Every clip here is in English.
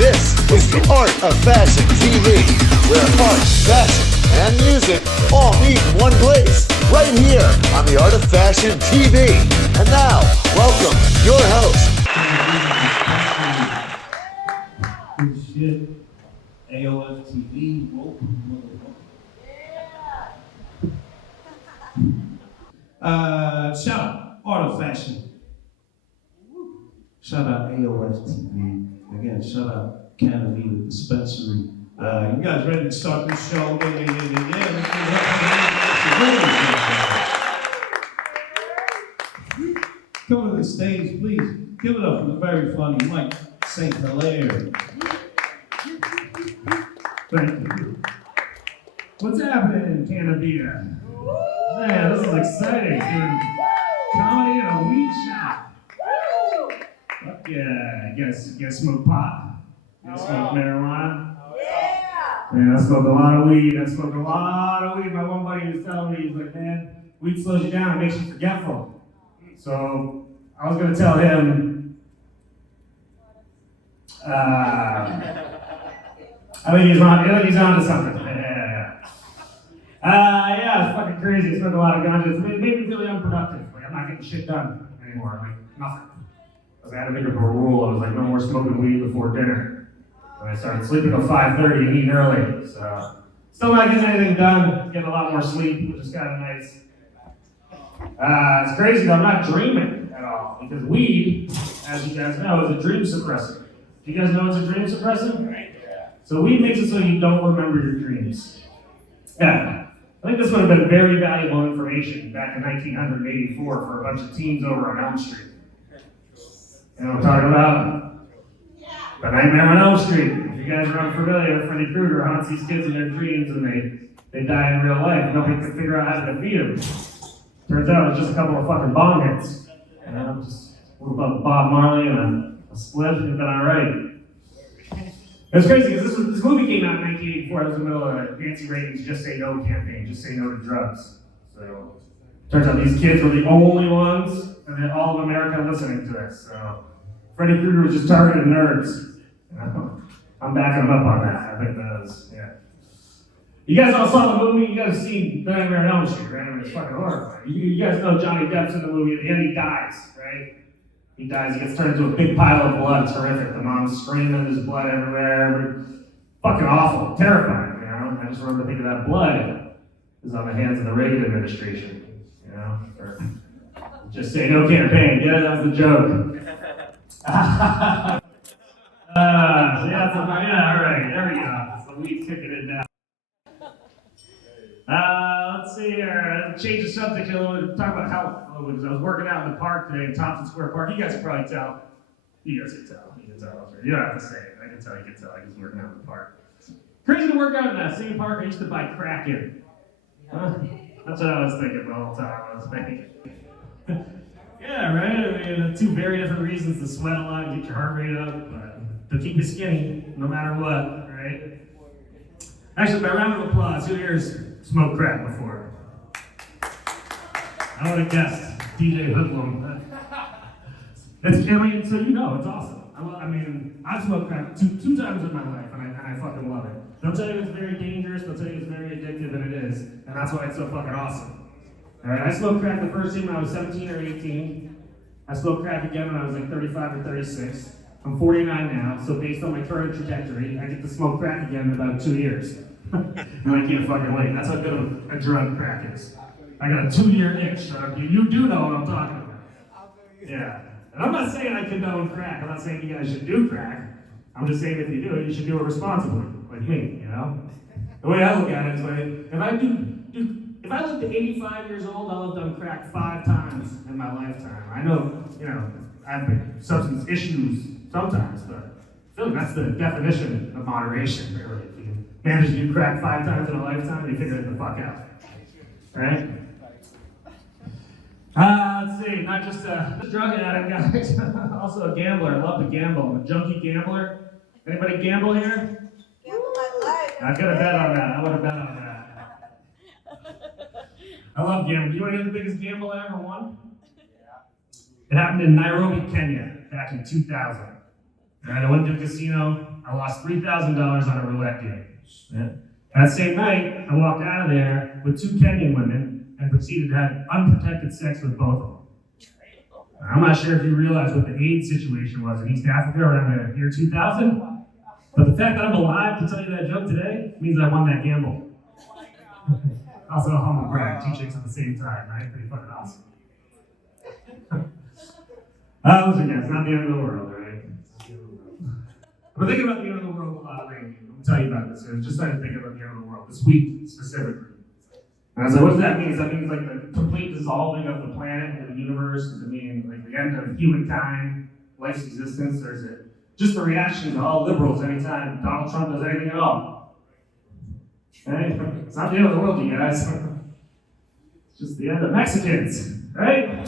This is the Art of Fashion TV, where art, fashion, and music all meet in one place, right here on the Art of Fashion TV. And now, welcome your host. Good shit. Aoftv, shout out Art of Fashion. Shout out Aoftv. Again, shout out Cannavita Dispensary. You guys ready to start this show? Come to the stage, please. Give it up for the very funny Mike St. Hilaire. Thank you. What's happening, Cannavita? Man, this is exciting, dude. Comedy in a weed shop. Fuck yeah, you guys smoke pot? You guys smoke marijuana? Yeah! Man, I smoked a lot of weed. My one buddy was telling me, he's like, man, weed slows you down, it makes you forgetful. So, I was gonna tell him, I think he's on to something. Yeah, it's fucking crazy. I smoked a lot of ganja. It made me really unproductive. Like, I'm not getting shit done anymore. Like, nothing. I had to make up a rule. I was like, no more smoking weed before dinner. And I started sleeping till 5:30 and eating early. So, still not getting anything done. Getting a lot more sleep, which is kind of nice. It's crazy though, I'm not dreaming at all. Because weed, as you guys know, is a dream suppressor. Do you guys know it's a dream suppressor? So weed makes it so you don't remember your dreams. Yeah. I think this would have been very valuable information back in 1984 for a bunch of teens over on Elm Street. You know what I'm talking about? The Nightmare on Elm Street. If you guys are unfamiliar, Freddy Krueger haunts these kids in their dreams and they die in real life. Nobody can figure out how to defeat him. Turns out it's just a couple of fucking bomb hits. You know, just a little about Bob Marley and a spliff, and been alright. It was crazy because this movie came out in 1984. It was in the middle of Nancy Reagan's Just Say No campaign, Just Say No to Drugs. So, turns out these kids were the only ones, and then all of America listening to this. So, Freddy Krueger was just targeting nerds. You know? I'm backing him up on that. I think that was, yeah. You guys all saw the movie. You guys have seen The Nightmare on Elm Street, right? I mean, it's fucking horrifying. You guys know Johnny Depp's in the movie. At the end, he dies, right? He dies, he gets turned into a big pile of blood. It's horrific. The mom's screaming, there's blood everywhere. Fucking awful, terrifying, you know? I just remember thinking that blood is on the hands of the Reagan administration, you know? Or Just Say No campaign, yeah, that was the joke. Yeah, all right, there we go. So weed's kicking it down. Let's see here. Change the subject a little bit. Talk about health a little bit. Because I was working out in the park today in Thompson Square Park. You guys can probably tell. You guys can tell. You can tell. You don't have to say it. I can tell. You can tell. I was working out in the park. Crazy to work out in that same park I used to buy crack in. Huh? That's what I was thinking the whole time. I was thinking. Yeah, right? I mean, two very different reasons to sweat a lot and get your heart rate up, but to keep you skinny no matter what, right? Actually, by round of applause, who here's smoked crack before? I would have guessed DJ Hoodlum. So you know, it's awesome. I mean, I've smoked crack two times in my life, and I fucking love it. They'll tell you it's very dangerous, they'll tell you it's very addictive, and it is. And that's why it's so fucking awesome. Alright, I smoked crack the first time when I was 17 or 18. I smoked crack again when I was like 35 or 36. I'm 49 now, so based on my current trajectory, I get to smoke crack again in about 2 years. And I can't fucking wait. That's how good of a drug crack is. I got a 2-year itch. You do know what I'm talking about. Yeah. And I'm not saying I condone crack. I'm not saying you guys should do crack. I'm just saying if you do it, you should do it responsibly, like me, you know? The way I look at it is like, if I live to 85 years old, I'll have done crack 5 times in my lifetime. I know, you know, I have substance issues sometimes, but I feel like that's the definition of moderation, really. If you can manage to do crack 5 times in a lifetime, you figure it the fuck out. Right? Let's see, not just a drug addict, guys. Also a gambler. I love to gamble. I'm a junkie gambler. Anybody gamble here? Gamble my life. I could have bet on that. I would have bet on that. I love gambling. You want to hear the biggest gamble I ever won? Yeah. It happened in Nairobi, Kenya, back in 2000. And I went to a casino, I lost $3,000 on a roulette game. Yeah. That same night, I walked out of there with 2 Kenyan women and proceeded to have unprotected sex with both of them. I'm not sure if you realize what the AIDS situation was in East Africa around the year 2000, but the fact that I'm alive to tell you that joke today means I won that gamble. Also a humble brag, 2 chicks at the same time, right? Pretty fucking awesome. Listen guys, it's not the end of the world, right? I've been thinking about the end of the world a lot lately. Let me tell you about this. I was just starting to think about the end of the world, this week specifically. And I was like, what does that mean? Does that mean like the complete dissolving of the planet and the universe? Does it mean like the end of humankind, life's existence? Or is it just the reaction to all liberals anytime Donald Trump does anything at all? Hey, it's not the end of the world, you guys. It's just the end of Mexicans, right?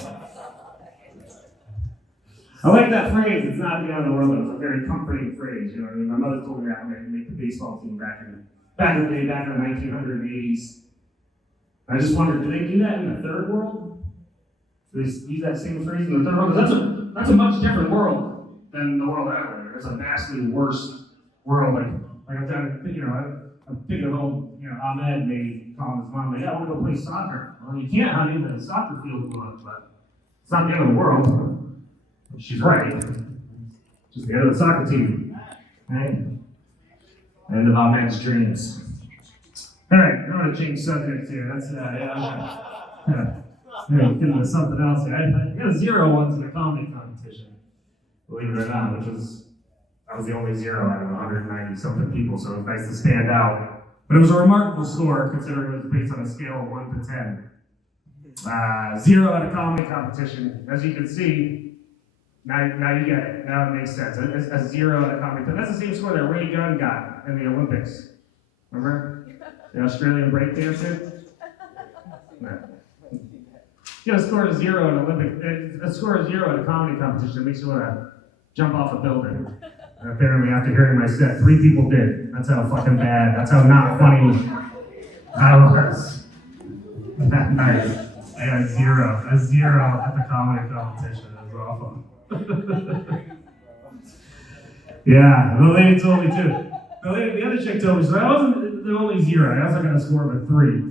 I like that phrase, it's not the end of the world, but it's a very comforting phrase, you know what I mean? My mother told me that when I made the baseball team back in the day, back in the 1980s. I just wondered, do they do that in the third world? Do they use that same phrase in the third world? Because that's a much different world than the world out there. It's a vastly worse world. Like I'm trying to, I'm thinking of old, Ahmed may call his mom, like, yeah, I want to go play soccer. Well, you can't, honey, the soccer field blew up, but it's not the end of the world. She's right. Just the end of the soccer team. Right? End of Ahmed's dreams. All right, I'm going to change subjects here. That's, get into something else here. I got a 0 once in a comedy competition, believe it or not, I was the only 0 out of 190 something people, so it was nice to stand out. But it was a remarkable score considering it was based on a scale of 1 to 10. 0 at a comedy competition. As you can see, now you get it. Now it makes sense. A 0 at a comedy competition. That's the same score that Ray Gunn got in the Olympics. Remember? The Australian breakdancer? No. You got a score of 0 in Olympic. A score of 0 at a comedy competition that makes you want to jump off a building. And apparently, after hearing my set, 3 people did. That's how fucking bad. That's how not funny I was that night. I got a 0 at the comedy competition. That was awful. Yeah, the lady told me too. The other chick told me, so I wasn't the only 0. I also got a score of a 3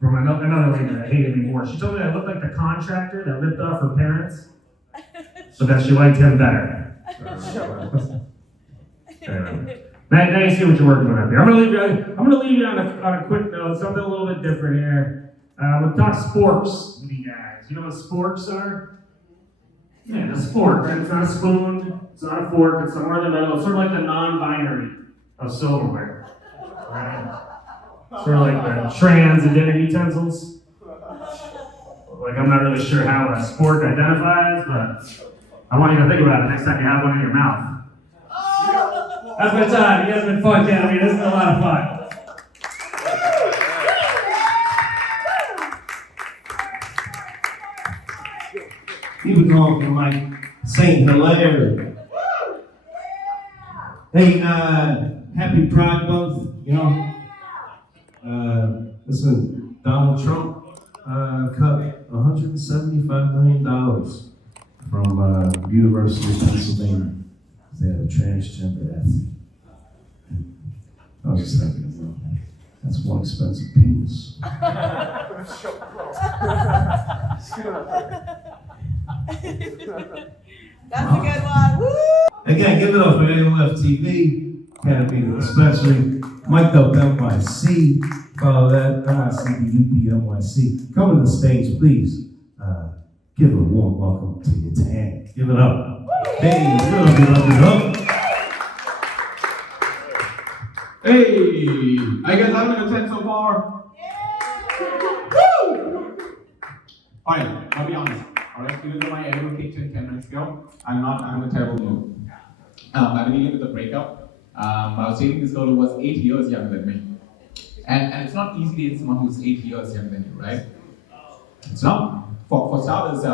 from another lady that hated me more. She told me I looked like the contractor that ripped off her parents, so that she liked him better. Anyway. Now you see what you're working with up here. I'm gonna leave you on a quick note, something a little bit different here. We'll talk sports with you guys. You know what sports are? Yeah, a sport, right? It's not a spoon, it's not a fork, it's somewhere in the middle. It's sort of like the non-binary of silverware, right? Sort of like the trans and dinner utensils. Like, I'm not really sure how a sport identifies, but I want you to think about it next time you have one in your mouth. That's my time. You guys have been fun, Cannavita. This is a lot of fun. He was on from like St. Hilaire. Hey, happy Pride Month, listen, Donald Trump cut $175 million from University of Pennsylvania. They had a transgender athlete. I was just thinking, that's one expensive penis. That's a good one. Woo! Again, give it up for Aoftv, Cannavita Dispensary, Mike up NYC, follow that, NYC, NYC. Come to the stage, please. Give a warm welcome to YATIN. Give it up. Hey, give it up. Hey, are you guys having a good time so far? Yeah! Woo! Alright, I'll be honest. Alright, even though my edible kicked in 10 minutes ago, I'm in a terrible mood. I've been dealing with a breakup. I was dating this girl who was 8 years younger than me. And it's not easy dating someone who's 8 years younger than you, right? It's not. For starters,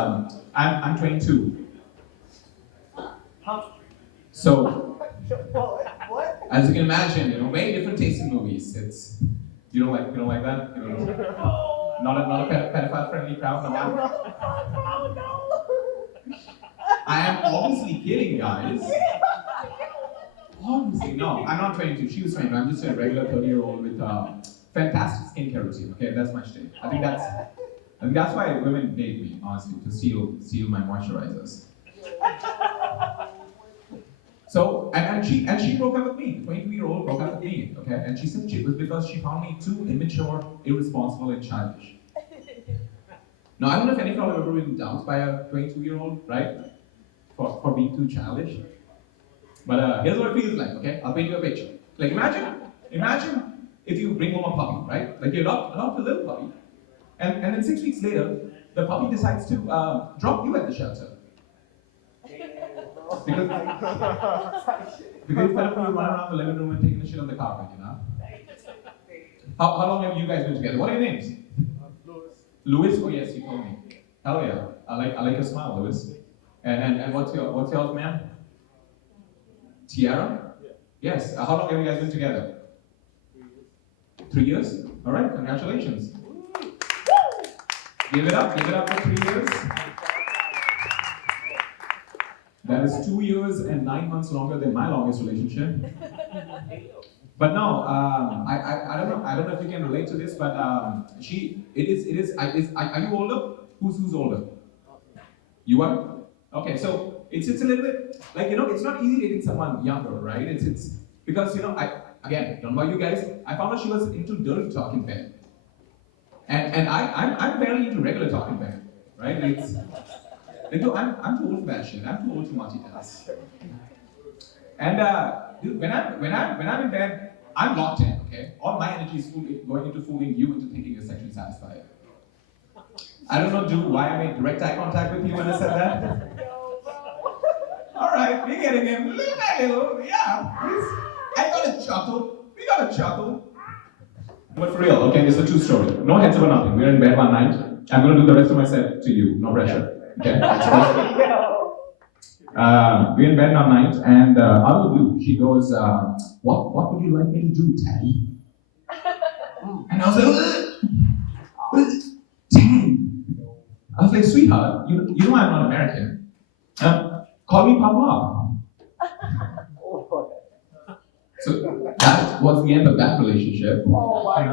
I'm 22. So, as you can imagine, very different taste in movies. You don't like that? Not a pedophile-friendly crowd. I am obviously kidding, guys. obviously, no, I'm not 22. She was 22. I'm just a regular 30-year-old with fantastic skincare routine. Okay, that's my shtick. I think that's why women date me, honestly, to steal my moisturizers. So, and she broke up with me. 22-year-old broke up with me. Okay, and she said it was because she found me too immature, irresponsible, and childish. Now, I don't know if any of y'all have ever been dumped by a 22-year-old, right? For being too childish. But here's what it feels like, okay? I'll paint you a picture. Like imagine if you bring home a puppy, right? Like you adopt a little puppy, and then 6 weeks later, the puppy decides to drop you at the shelter. Because instead of you run around the living room and taking the shit on the carpet, you know? How long have you guys been together? What are your names? Louis? Oh yes, you told me. Hell yeah. I like your smile, Louis. And what's yours, ma'am? Tiara? Yeah. Yes. How long have you guys been together? 3 years? All right. Congratulations. Give it up for 3 years. That is 2 years and 9 months longer than my longest relationship. But no, I don't know if you can relate to this, but are you older? Who's older? You are? Okay, so it's a little bit like, it's not easy dating someone younger, right? It's because don't know about you guys, I found out she was into dirty talk in bed. And I'm barely into regular talk in bed, right? I'm too old for that shit. I'm too old to multitask. And dude, when I'm in bed, I'm locked in, okay? All my energy is going into fooling you into thinking you're sexually satisfied. I don't know, dude, why I made direct eye contact with you when I said that. All right, we're getting him. Little by little, yeah. I got a chuckle. We got a chuckle. But for real, okay, this is a true story. No heads over nothing. We're in bed one night. I'm going to do the rest of my set to you. No pressure. Okay? We're in bed one night, and out of the blue, she goes, what would you like me to do, Taddy? And I was like, Taddy. I was like, sweetheart, you know I'm not American. Call me Papa. So that was the end of that relationship. Oh my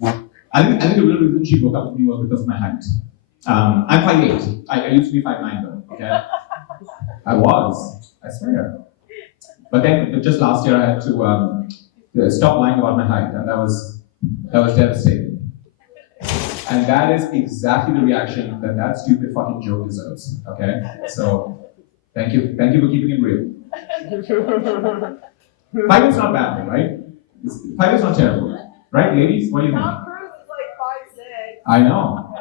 God. I think the real reason she broke up with me was because of my height. I'm 5'8". I used to be 5'9" though, okay? I was, I swear. But then just last year I had to stop lying about my height, and that was devastating. And that is exactly the reaction that stupid fucking joke deserves, okay? So, thank you for keeping it real. 5 is not bad, right? 5 is not terrible, right, ladies? What do you think? Tom Cruise is like 5'6". I know,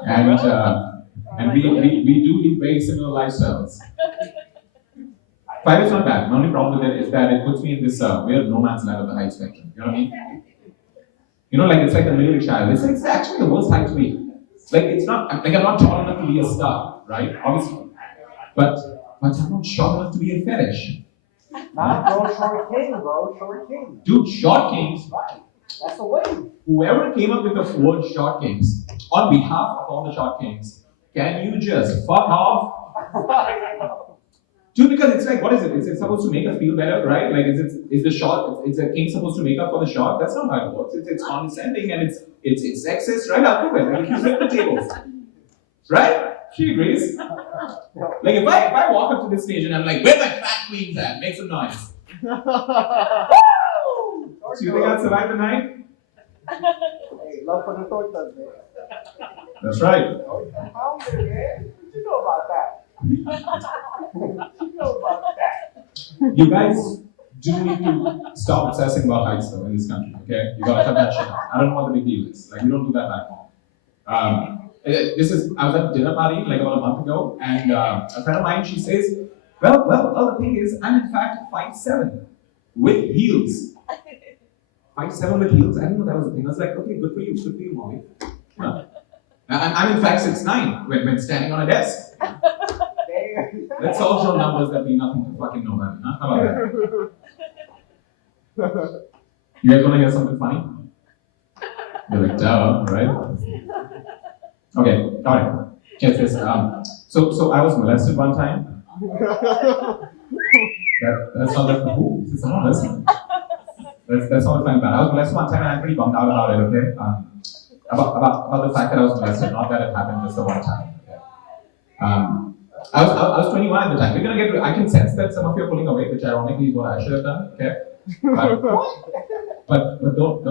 Okay. and we do live very similar lifestyles. 5 is not bad. My only problem with it is that it puts me in this weird no man's land of the height spectrum. You know what I mean? It's like the middle child. It's actually the worst height to me. Like I'm not tall enough to be a star, right? Obviously, but I'm not short enough to be a fetish. Nah, bro, short king, bro, short king. Dude, short kings. Right. That's the way. Whoever came up with the word short kings, on behalf of all the short kings, can you just fuck off? Dude, because it's like, what is it? Is it supposed to make us feel better, right? Like, is a king supposed to make up for the short? That's not how it works. It's condescending and it's sexist, right? I'll prove it. Like, if you flip the tables, right? She agrees. Like, if I walk up to this stage and I'm like, where my fat queens at? Make some noise. Do you think I'd survive the night? Hey, love for the tortas, man. That's right. I'm hungry, man. What you know about that? What you know about that? You guys do need to stop obsessing about heights though in this country, okay? You gotta cut that shit out. I don't know what the big deal is. Like, we don't do that back home. I was at a dinner party like about a month ago, and a friend of mine, she says, well, the thing is, I'm in fact 5'7" with heels. 5'7" with heels? I didn't know that was a thing. I was like, okay, good for you, Molly. I'm in fact 6'9" when standing on a desk. Let's all show numbers that mean nothing to fucking nobody, huh? How about that? You guys want to hear something funny? You're like, duh, right? Okay, alright. Check this. So I was molested one time. That's not the cool. It's not listen. That's all I'm about. I was molested one time and I'm pretty bummed out about it, okay? About the fact that I was molested, not that it happened just the one time. Okay? I was 21 at the time. We're gonna get. I can sense that some of you are pulling away, which ironically is what I should have done. Okay, but don't.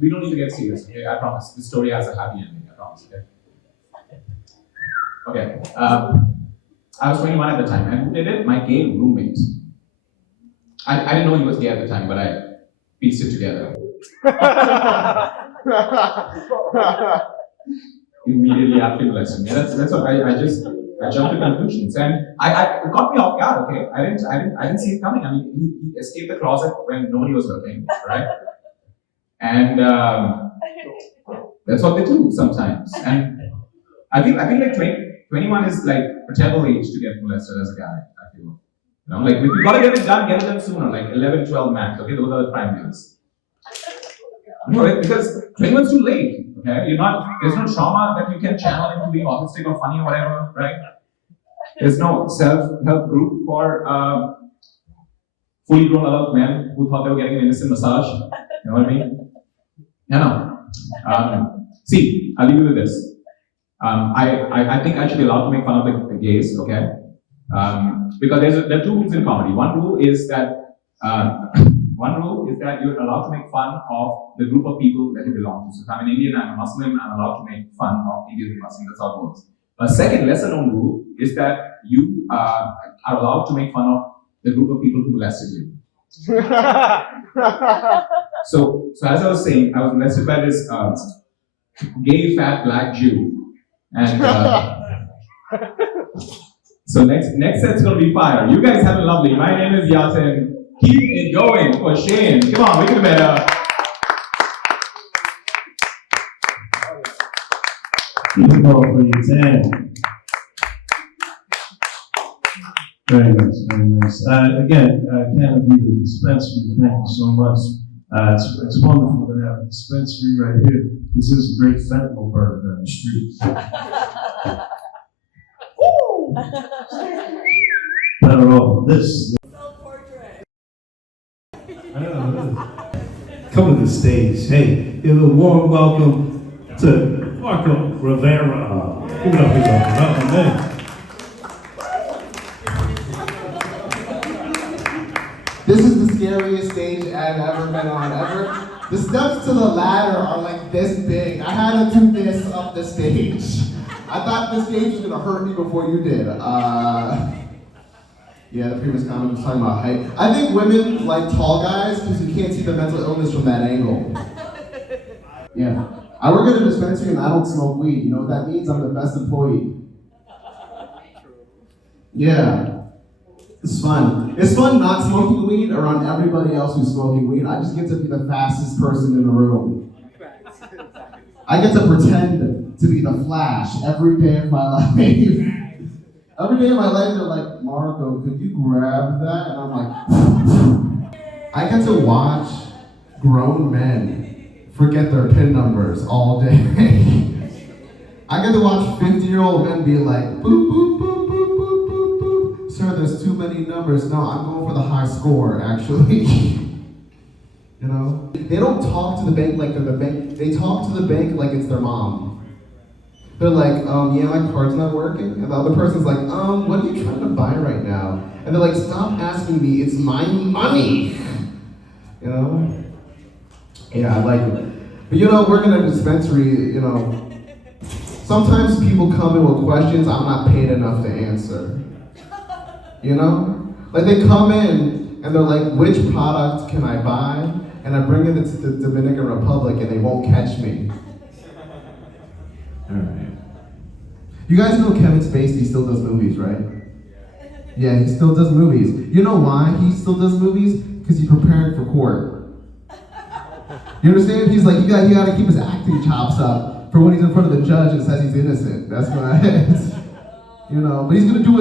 We don't need to get serious. Okay, I promise. The story has a happy ending. I promise. Okay. I was 21 at the time, and who did it? My gay roommate. I didn't know he was gay at the time, but I pieced it together. Immediately after molesting me. That's what I jumped to conclusions, and it caught me off guard. Okay, I didn't see it coming. I mean, he escaped the closet when nobody was looking, right? And that's what they do sometimes. And I feel like 21 is like a terrible age to get molested as a guy. I feel, like if you gotta get it done sooner, like 11, 12 max. Okay, those are the prime years. No, right? Because 21 is too late. Okay, there's no trauma that you can channel into being autistic or funny or whatever, right? There's no self-help group for fully grown adult men who thought they were getting an innocent massage. You know what I mean? No. See, I'll leave you with this. I think I should be allowed to make fun of the gays, okay? Because there are two rules in comedy. One rule is that you're allowed to make fun of the group of people that you belong to. So if I'm an Indian, I'm a Muslim, I'm allowed to make fun of Indians and Muslims. That's how it works. A second, lesser known rule is that you are allowed to make fun of the group of people who molested you. So as I was saying, I was molested by this gay fat black Jew, and so next set's gonna be fire. You guys have a lovely. My name is YATIN. Keep it going for Shane. Come on, make it better. Keep it going for YATIN. Very nice, very nice. Again, Cannavita Dispensary, thank you so much. It's wonderful to have a dispensary right here. This is a great fentanyl burn down the street. Better off this. Come to the stage. Hey, give a warm welcome to Marco Rivera. Give it up, man. This is the scariest stage I've ever been on, ever. The steps to the ladder are like this big. I had to do this up the stage. I thought the stage was gonna hurt me before you did. Yeah, the previous comment was talking about height. I think women like tall guys because you can't see the mental illness from that angle. Yeah. I work at a dispensary and I don't smoke weed. You know what that means? I'm the best employee. Yeah. It's fun. It's fun not smoking weed around everybody else who's smoking weed. I just get to be the fastest person in the room. I get to pretend to be the Flash every day of my life. Every day of my life, they're like, Marco, could you grab that? And I'm like, I get to watch grown men forget their PIN numbers all day. I get to watch 50-year-old men be like, boop, boop, boop, boop, boop, boop, boop. Sir, there's too many numbers. No, I'm going for the high score, actually. You know? They don't talk to the bank like they're the bank. They talk to the bank like it's their mom. They're like, yeah, my card's not working. And the other person's like, what are you trying to buy right now? And they're like, stop asking me, it's my money. You know? Yeah, I like it. But you know, working at a dispensary, you know, sometimes people come in with questions I'm not paid enough to answer. You know? Like they come in and they're like, which product can I buy? And I bring it to the Dominican Republic and they won't catch me. All right. You guys know Kevin Spacey still does movies, right? Yeah, he still does movies. You know why he still does movies? Because he's preparing for court. You understand? He's like, you gotta keep his acting chops up for when he's in front of the judge and says he's innocent. That's why you know, but he's gonna do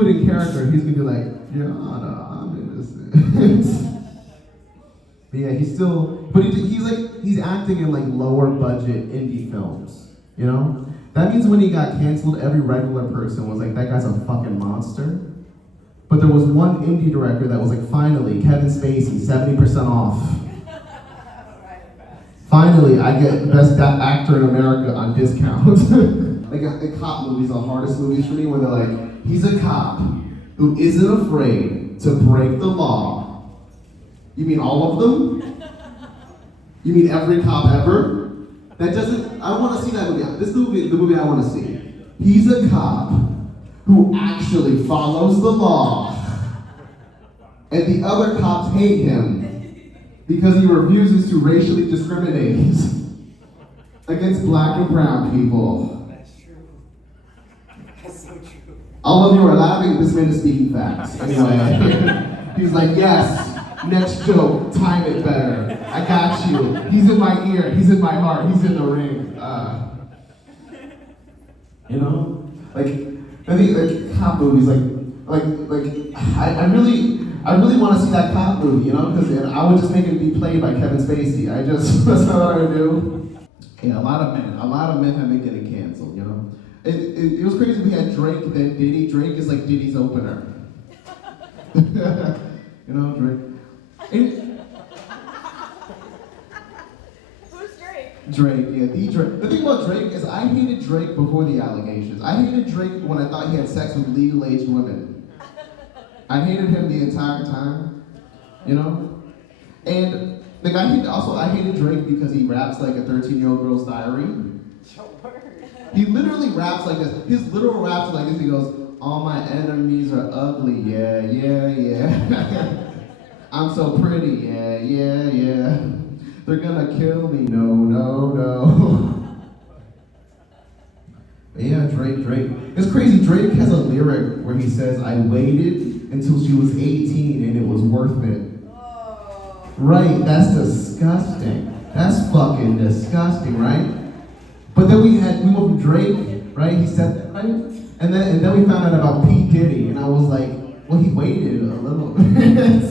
it in character. He's gonna be like, Your Honor, I'm innocent. But yeah, he's acting in like lower budget indie films, you know? That means when he got canceled, every regular person was like, that guy's a fucking monster. But there was one indie director that was like, finally, Kevin Spacey, 70% off. Finally, I get Best Actor in America on discount. Like the cop movies are the hardest movies for me, where they're like, he's a cop who isn't afraid to break the law. You mean all of them? You mean every cop ever? That doesn't, I want to see that movie. This movie, the movie I want to see. He's a cop who actually follows the law. And the other cops hate him because he refuses to racially discriminate against black and brown people. That's true. That's so true. All of you are laughing, this man is speaking facts. Anyway, he's like, yes, next joke, time it better. I got you. He's in my ear, he's in my heart, he's in the ring. You know? Like, I think like cop movies, I really want to see that cop movie, you know? Because I would just make it be played by Kevin Spacey. That's not what I would do. Yeah, a lot of men have been getting canceled, you know? It was crazy, we had Drake, then Diddy. Drake is like Diddy's opener. You know, Drake. Who's Drake? Drake, yeah, the Drake. The thing about Drake is I hated Drake before the allegations. I hated Drake when I thought he had sex with legal-age women. I hated him the entire time, you know? And like I hated Drake because he raps like a 13-year-old girl's diary. He literally raps like this. His literal raps are like this. He goes, all my enemies are ugly, yeah, yeah, yeah. I'm so pretty, yeah, yeah, yeah. They're gonna kill me, no, no, no. But yeah, Drake. It's crazy, Drake has a lyric where he says, I waited until she was 18 and it was worth it. Oh. Right, that's disgusting. That's fucking disgusting, right? But then we went from Drake, right? He said that, right? And then we found out about P. Diddy, and I was like, well, he waited a little bit.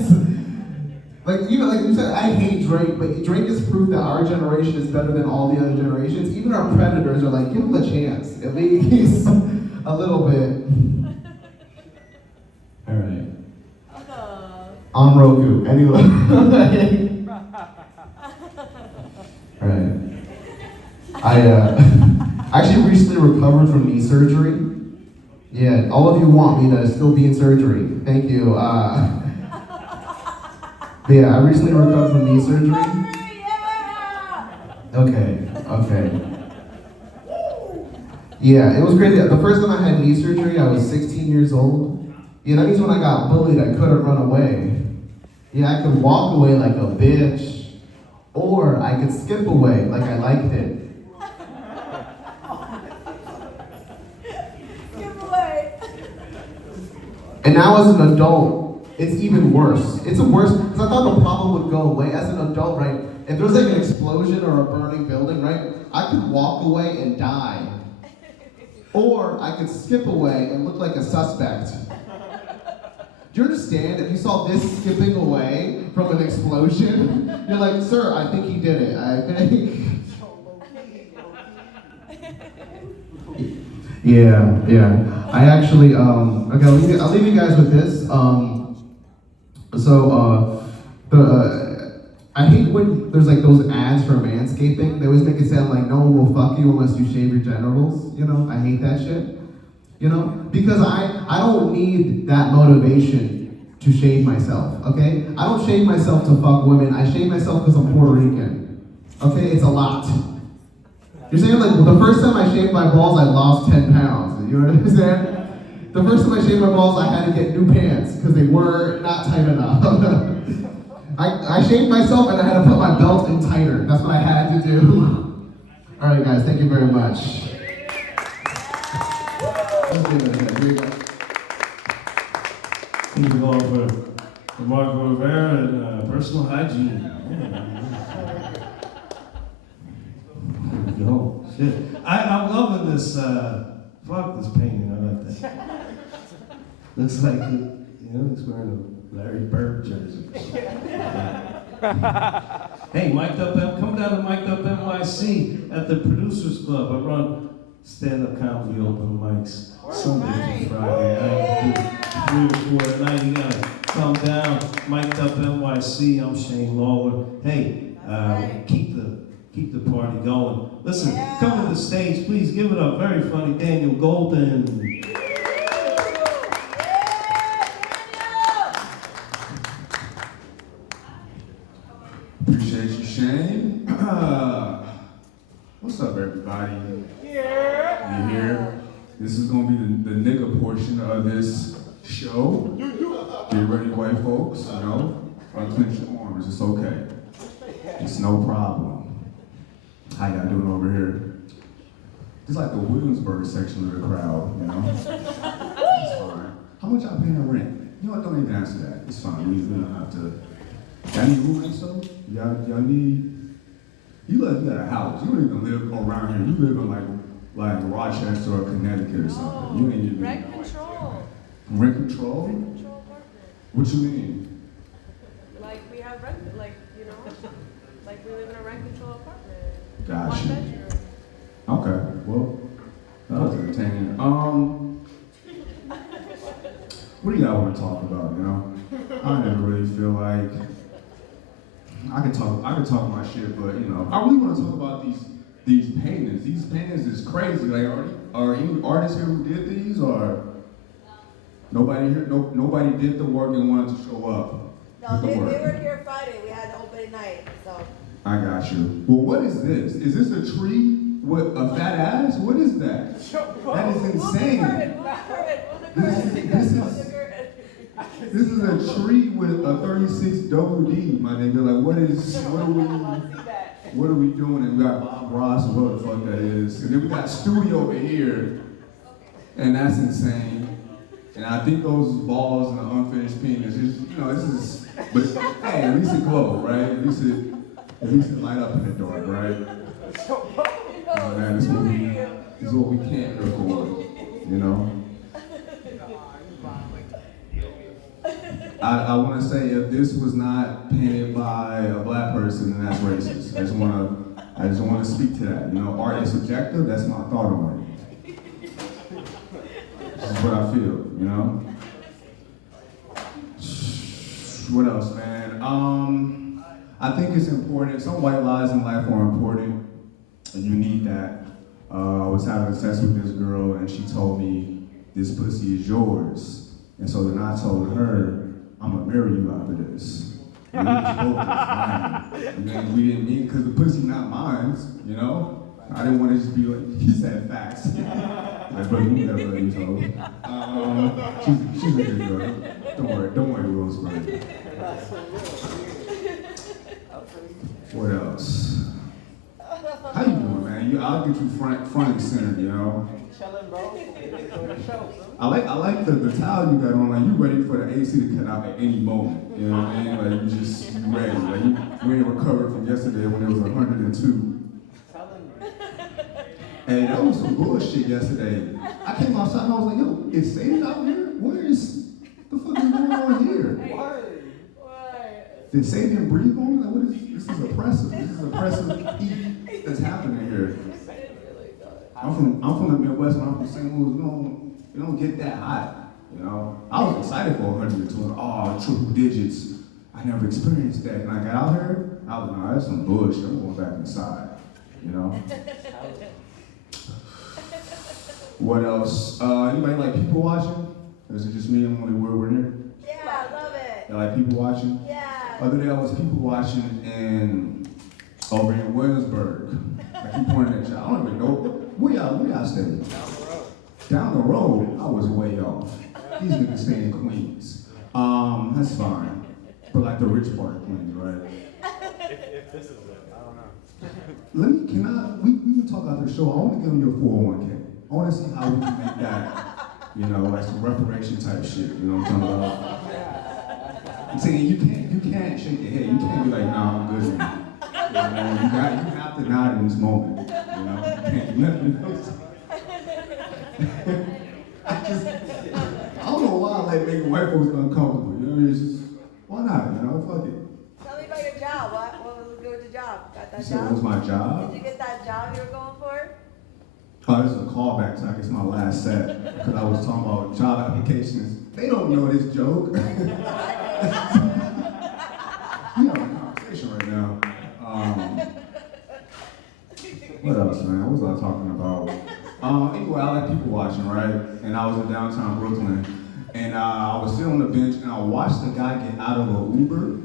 Like you said, I hate Drake, but Drake has proved that our generation is better than all the other generations. Even our predators are like, give him a chance, at least a little bit. All right. On Roku, anyway. All right. I actually recently recovered from knee surgery. Yeah, all of you want me to still be in surgery. Thank you. But yeah, I recently recovered from knee surgery. Okay. Yeah, it was crazy. The first time I had knee surgery, I was 16 years old. Yeah, that means when I got bullied, I couldn't run away. Yeah, I could walk away like a bitch, or I could skip away like I liked it. And now as an adult, it's even worse. It's worse, because I thought the problem would go away. As an adult, right, if there's like an explosion or a burning building, right, I could walk away and die. Or I could skip away and look like a suspect. Do you understand? If you saw this skipping away from an explosion, you're like, sir, I think he did it. I think. Yeah. I actually, okay, I'll leave you guys with this. I hate when there's like those ads for manscaping. They always make it sound like no one will fuck you unless you shave your genitals. You know, I hate that shit. You know, because I don't need that motivation to shave myself, okay? I don't shave myself to fuck women. I shave myself because I'm Puerto Rican. Okay, it's a lot. You're saying like, well, the first time I shaved my balls, I lost 10 pounds. You understand? The first time I shaved my balls, I had to get new pants because they were not tight enough. I shaved myself and I had to put my belt in tighter. That's what I had to do. All right, guys, thank you very much. Thank you all for Marco Rivera and personal hygiene. Oh, shit. I'm loving this, fuck this painting, I like that. Looks like, he's wearing a Larry Bird jersey. Hey, Mic'd Up come down to Mic'd Up NYC at the Producers Club. I run stand-up comedy open mics Sunday through Friday night. 3 or 4 at night, you gotta calm down. Mic'd up NYC, I'm Shane Lawler. Hey, keep the party going. Listen, come to the stage, please give it up. Very funny, Daniel Golden. Appreciate you, Shane. What's up, everybody? Yeah. You here? This is gonna be the nigga portion of this show. Get ready, white folks. You know, unclench your arms. It's okay. It's no problem. How y'all doing over here? It's like the Williamsburg section of the crowd. You know, it's fine. How much y'all paying rent? You know what? Don't even answer that. It's fine. We don't have to. Y'all need roommates though? Y'all need. You got a house. You don't even live around here. You live in like Rochester or Connecticut or something. You ain't even. Rent control. Rent control? Rent control apartment. What you mean? Like we have rent, like, you know, like we live in a rent control apartment. Gotcha. 1 bedroom. Okay. Well, that was entertaining. What do y'all want to talk about? You know, I never really feel like I could talk my shit, but you know, I really want to talk about these paintings. These paintings is crazy. Like, are any artists here who did these, or nobody here? Nobody did the work and wanted to show up. No, with the they work. were here Friday. We had the opening night, so. I got you. Well, what is this? Is this a tree with a fat ass? What is that? That is insane. This is a tree with a 36 double D, my nigga. Like, what are we doing? And we got Bob Ross, what the fuck that is. And then we got Studio over here, and that's insane. And I think those balls and the unfinished penis, you know, this is, but hey, at least it glow, right? At least it light up in the dark, right? Oh, man, this is what we can't record, you know? I want to say, if this was not painted by a black person, then that's racist. I just want to speak to that. You know, art is subjective. That's my thought on it. This is what I feel. You know. What else, man? I think it's important. Some white lies in life are important, and you need that. I was having sex with this girl, and she told me, "This pussy is yours." And so then I told her, "I'm gonna marry you after this." And we just both was lying. And then we didn't mean, because the pussy not mine, you know? I didn't want to just be like, he said facts. Like, bro, you never let me know. She's a good girl. Don't worry, Roseberry. What else? How you doing, man? I'll get you front and center, you know? Chilling, bro. I like the towel you got on. Like, you ready for the AC to cut out at any moment. You know what I mean? Like, you ready. Like, you ain't recovered from yesterday when it was 102. And that was some bullshit yesterday. I came outside and I was like, yo, is Sadie out here? Where is the fuck is going on here? Why? Did Sadie breathe on me? Like, what is this? Is oppressive. This is oppressive heat that's happening here. I'm from the Midwest, and I'm from St. Louis. We don't get that hot, you know. I was excited for 120. Oh, triple digits. I never experienced that. And I got out here, I was like, nah, that's some bullshit. I'm going back inside, you know. What else? Anybody like people watching? Or is it just me and only we're here? Yeah, I love it. You like people watching? Yeah. Other day I was people watching over in Williamsburg. I keep pointing at y'all. I don't even know. Where y'all stay? Down the road, I was way off. These niggas stay in Queens. That's fine. But like the rich part of Queens, right? If this is it, I don't know. We can talk after the show. I want to give them your 401k. I want to see how we can make that, you know, like some reparation type shit. You know what I'm talking about? I'm saying you can't shake your head. You can't be like, nah, I'm good. You have to nod in this moment. You know, you can't do nothing else. I don't know why I like making white folks uncomfortable. You know, it's just, why not? You know, fuck it. Tell me about your job. What was good with your job? Got that You said, job? what was my job? Did you get that job you were going for? Oh, this is a callback to, I guess, my last set. Because I was talking about job applications They don't know this joke. We have a conversation right now. What else, man? What was I talking about? Anyway, I like people watching, right? And I was in downtown Brooklyn, and I was sitting on the bench, and I watched the guy get out of an Uber.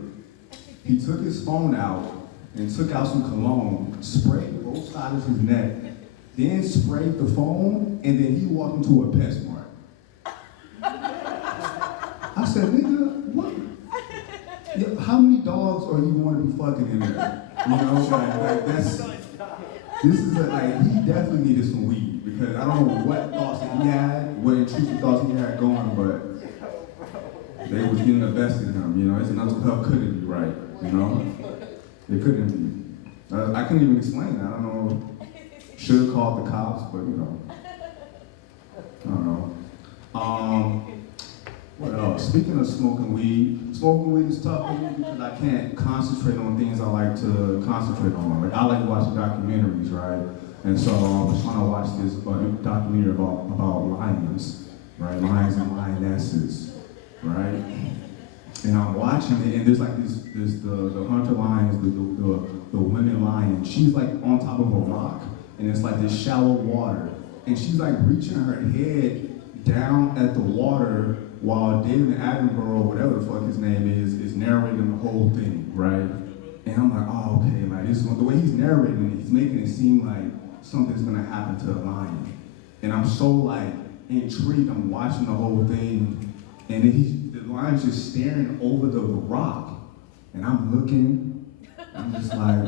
He took his phone out and took out some cologne, sprayed both sides of his neck, then sprayed the phone, and then he walked into a PetSmart. I said, nigga, what? How many dogs are you going to be fucking in there? You know, like that's. This is like, he definitely needed some weed, because I don't know what thoughts that he had, what intrusive thoughts he had going, but they was getting the best in him, you know. His mental health couldn't be right, you know. It couldn't be. I couldn't even explain it. I don't know. Should have called the cops, but you know. I don't know. What else? Speaking of smoking weed is tough for me because I can't concentrate on things I like to concentrate on. Like I like watching documentaries, right? And so I was trying to watch this documentary about lions, right? Lions and lionesses, right? And I'm watching it, and there's like the hunter lions, the women lion. She's like on top of a rock, and it's like this shallow water, and she's like reaching her head down at the water while David Attenborough, whatever the fuck his name is narrating the whole thing, right? And I'm like, oh, okay, like this one, the way he's narrating it, he's making it seem like something's gonna happen to a lion. And I'm so like intrigued, I'm watching the whole thing, and then the lion's just staring over the rock. And I'm looking, I'm just like,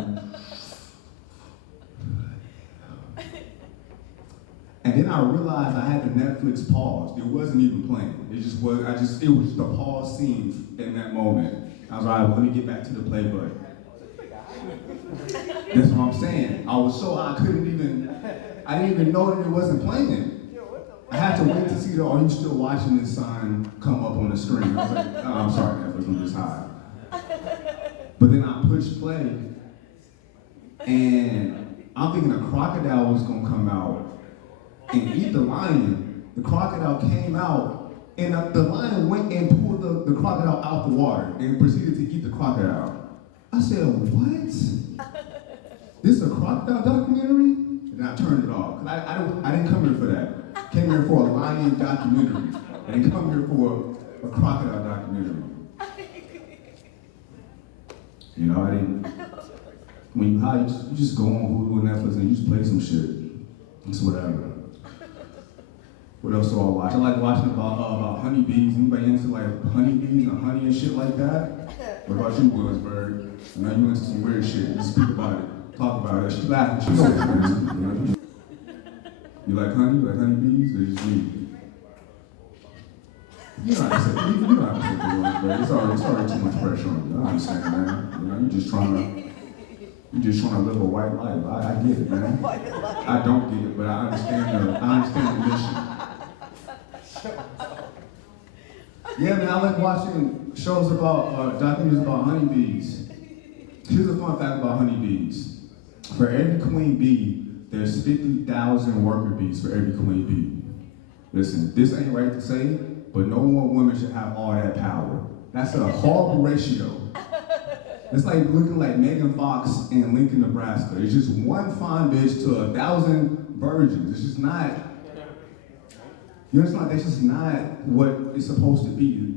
and then I realized I had the Netflix pause. It wasn't even playing. It just was, it was just a pause scene in that moment. I was like, all right, well, let me get back to the play button. That's what I'm saying. I didn't even know that it wasn't playing. I had to wait to see are you still watching this sign come up on the screen? I was like, oh, I'm sorry, Netflix, I'm just high. But then I pushed play, and I'm thinking a crocodile was gonna come out and eat the lion. The crocodile came out, and the lion went and pulled the crocodile out the water and proceeded to eat the crocodile. I said, what? This is a crocodile documentary? And I turned it off, because I didn't come here for that. I came here for a lion documentary. I didn't come here for a crocodile documentary. You know, I didn't, when you high, you just go on Hulu and Netflix and you just play some shit. It's whatever. What else do I watch? I like watching about honeybees. Anybody into like honeybees and honey and shit like that? What about you, Williamsburg? I know you into some weird shit. Just speak about it. Talk about it. She's laughing. She knows it's crazy. You like honey? You like honeybees? Or just me? You know how to say Williamsburg. It's already too much pressure on you. I understand, man. You know, you're just trying to live a white life. I get it, man. I don't get it, but I understand the mission. Yeah, man, I like watching shows about, documentaries about honeybees. Here's a fun fact about honeybees. For every queen bee, there's 50,000 worker bees for every queen bee. Listen, this ain't right to say, but no one woman should have all that power. That's a horrible ratio. It's like looking like Megan Fox in Lincoln, Nebraska. It's just one fine bitch to 1,000 virgins. It's just not, you understand? That's just not what it's supposed to be.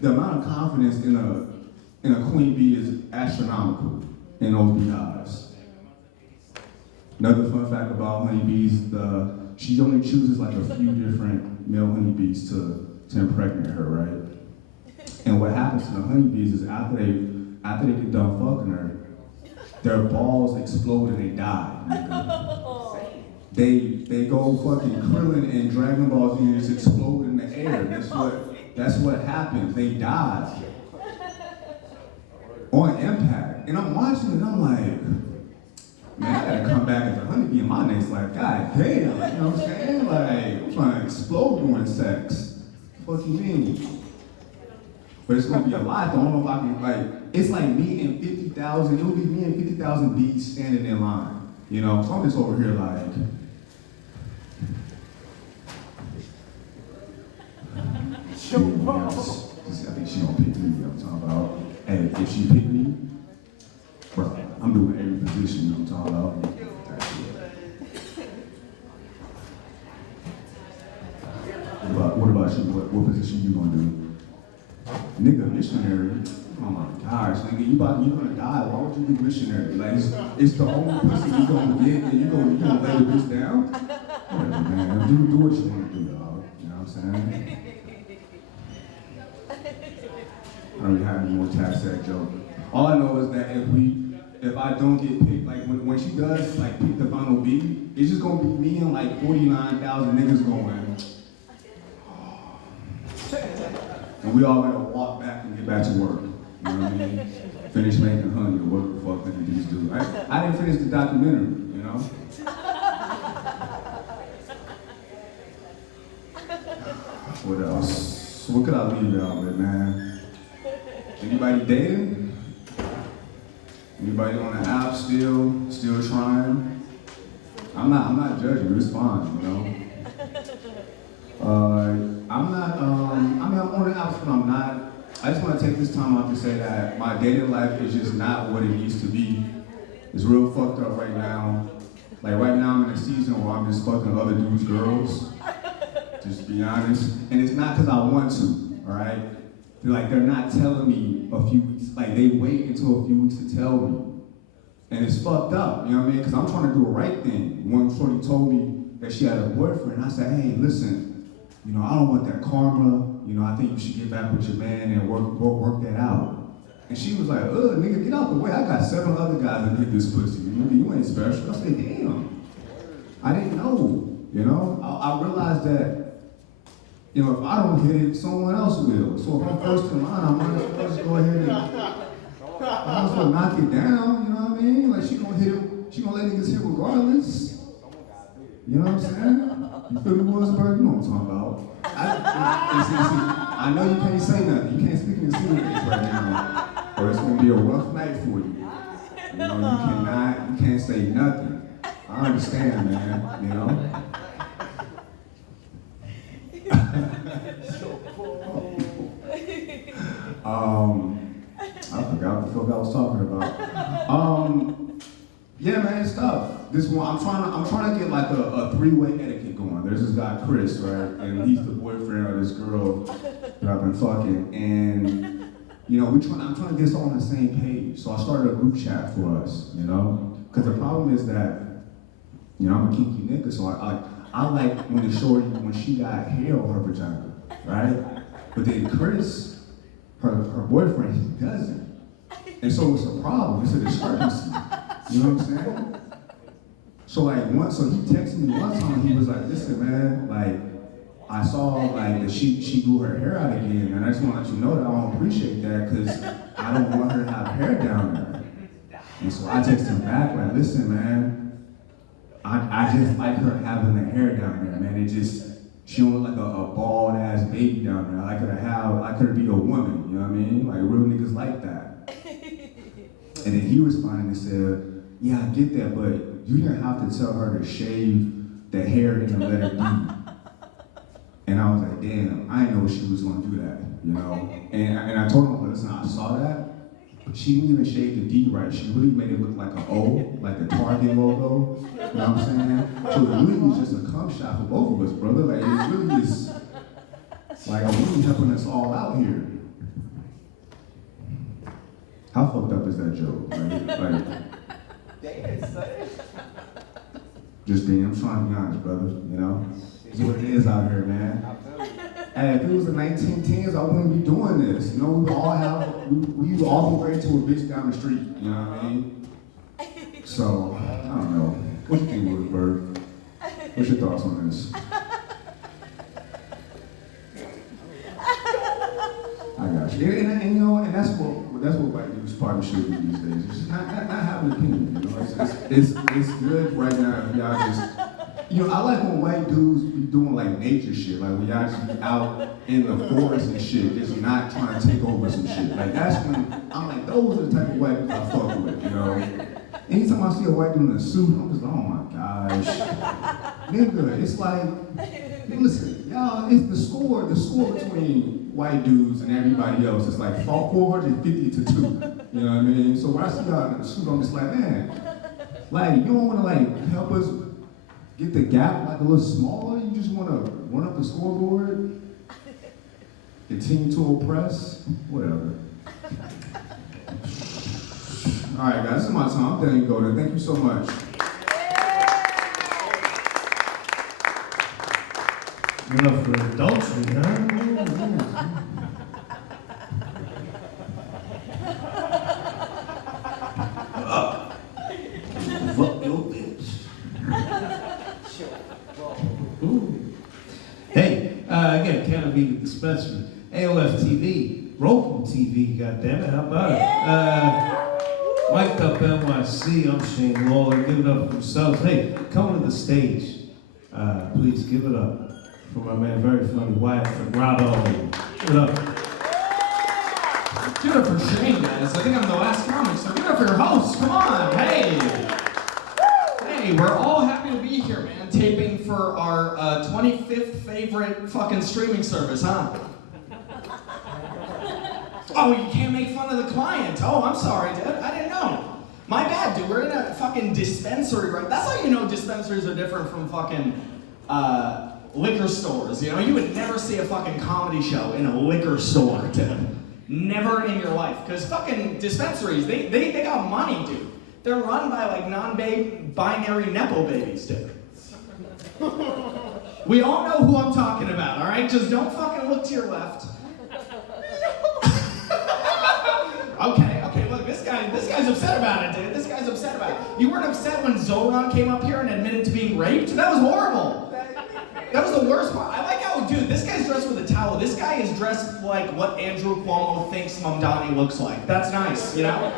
The amount of confidence in a queen bee is astronomical in those beehives. Another fun fact about honeybees, she only chooses like a few different male honeybees to impregnate her, right? And what happens to the honeybees is after they get done fucking her, their balls explode and they die. They go fucking Krillin and Dragon Ball Z and just explode in the air. That's what happens. They die on impact. And I'm watching it and I'm like, man, I gotta come back as a honeybee and my neck's like, god damn, you know what I'm saying? Like, I'm trying to explode during sex. What you mean? But it's gonna be a lot though. I don't know if I can, like, it's like me and 50,000, it'll be me and 50,000 bees standing in line. You know, so I'm just over here like, else. I think she gonna pick me. I'm talking about. And if she pick me, bro, I'm doing every position. You know what I'm talking about. What about you? What position you gonna do? Nigga, missionary. Oh my gosh, nigga, you gonna die. Why would you do missionary? Like, it's the only pussy you gonna get, and you gonna lay this down? Whatever, man. Do what you wanna do, dog. You know what I'm saying? I don't really have any more tax that joke. All I know is that if I don't get picked, like when she does like pick the final B, it's just gonna be me and like 49,000 niggas going. And we all gotta walk back and get back to work. You know what I mean? Finish making honey or what the fuck niggas do. I didn't finish the documentary, you know? What else? What could I leave y'all with, man? Anybody dating? Anybody on the app still trying? I'm not judging, it's fine, you know? I'm on the app, but I'm not. I just want to take this time out to say that my dating life is just not what it needs to be. It's real fucked up right now. Like right now I'm in a season where I'm just fucking other dudes' girls. Just to be honest. And it's not because I want to, all right? They're not telling me a few weeks, like they wait until a few weeks to tell me. And it's fucked up, you know what I mean? Because I'm trying to do the right thing. One shorty told me that she had a boyfriend. I said, hey, listen, you know, I don't want that karma. You know, I think you should get back with your man and work that out. And she was like, nigga, get out the way. I got 7 other guys that get this pussy. You ain't special. I said, damn. I didn't know, you know? I realized that, you know, if I don't hit it, someone else will. So if I'm first in line, I might as well just go ahead and knock it down, you know what I mean? Like, she gonna hit it, she gonna let niggas hit regardless. You know what I'm saying? You feel me, Williamsburg? You know what I'm talking about. I know you can't say nothing. You can't speak in the city right now. Or it's gonna be a rough night for you. You know, you can't say nothing. I understand, man, you know? I forgot what the fuck I was talking about. Yeah, man, it's tough. This one, I'm trying to get like a 3-way etiquette going. There's this guy Chris, right, and he's the boyfriend of this girl that I've been fucking, and you know, I'm trying to get us all on the same page. So I started a group chat for us, you know, because the problem is that, you know, I'm a kinky nigga, so I like when she got hair on her vagina, right? But then Chris, her boyfriend, he doesn't. And so it's a problem, it's a discrepancy. You know what I'm saying? So he texted me one time, he was like, listen man, like, I saw like that she grew her hair out again, and I just want to let you know that I don't appreciate that because I don't want her to have hair down there. And so I texted him back, like, listen man, I just like her having the hair down there, man. She don't look like a bald ass baby down there. I could be a woman, you know what I mean? Like real niggas like that. And then he responded and said, yeah, I get that, but you didn't have to tell her to shave the hair in the letter D. And I was like, damn, I didn't know she was gonna do that, you know? And I told him, listen, I saw that, but she didn't even shave the D right. She really made it look like an O, like the Target logo, you know what I'm saying? So it really was just a cum shot for both of us, brother. Like, it really is, like, I'm really helping us all out here. How fucked up is that joke? Like just being, I'm trying to be honest, brother, you know? It's what it is out here, man. Hey, if it was the 1910s, I wouldn't be doing this. You know, we would all be ready to a bitch down the street, you know what I mean? So, I don't know. What do you think, Williamsburg? What's your thoughts on this? I got you. And you know, and that's what white dudes probably should do these days. It's just not have an opinion, you know? It's good right now if y'all just, you know, I like when white dudes be doing like nature shit, like when y'all just be out in the forest and shit, just not trying to take over some shit. Like that's when, I'm like, those are the type of white dudes I fuck with, you know? Anytime I see a white dude in a suit, I'm just like, oh my gosh. Nigga, it's like, listen, y'all, it's the score between white dudes and everybody else. It's like 450 to 2. You know what I mean? So when I see y'all in the suit, I'm just like, man, like, you don't want to like help us get the gap like a little smaller? You just want to run up the scoreboard? Continue to oppress? Whatever. All right, guys, this is my time. I'm done. You go there. Thank you so much. Enough for adultery, huh? Fuck your bitch. Ooh. Hey, again, Cannavita Dispensary, Aoftv, Roku TV, goddammit, how about it? Mic'd Up NYC, I'm Shane LAWLER, give it up for themselves. Hey, come to the stage. Please give it up for my man, very funny, FEEGRADO. Give it up. Give it up for Shane, guys. I think I'm the last comic, so give it up for your host. Come on, hey. Hey, we're all happy to be here, man. Taping for our 25th favorite fucking streaming service, huh? Oh, you can't make fun of the client. Oh, I'm sorry, dude. I didn't know. My bad, dude. We're in a fucking dispensary, right? That's how you know dispensaries are different from fucking liquor stores. You know, you would never see a fucking comedy show in a liquor store, dude. Never in your life. Because fucking dispensaries, they got money, dude. They're run by like non-binary Nepo babies, dude. We all know who I'm talking about, all right? Just don't fucking look to your left. Okay, look, this guy's upset about it, dude. This guy's upset about it. You weren't upset when Zoran came up here and admitted to being raped? That was horrible. That was the worst part. I like how, dude, this guy's dressed with a towel. This guy is dressed like what Andrew Cuomo thinks Mamdani looks like. That's nice, you know?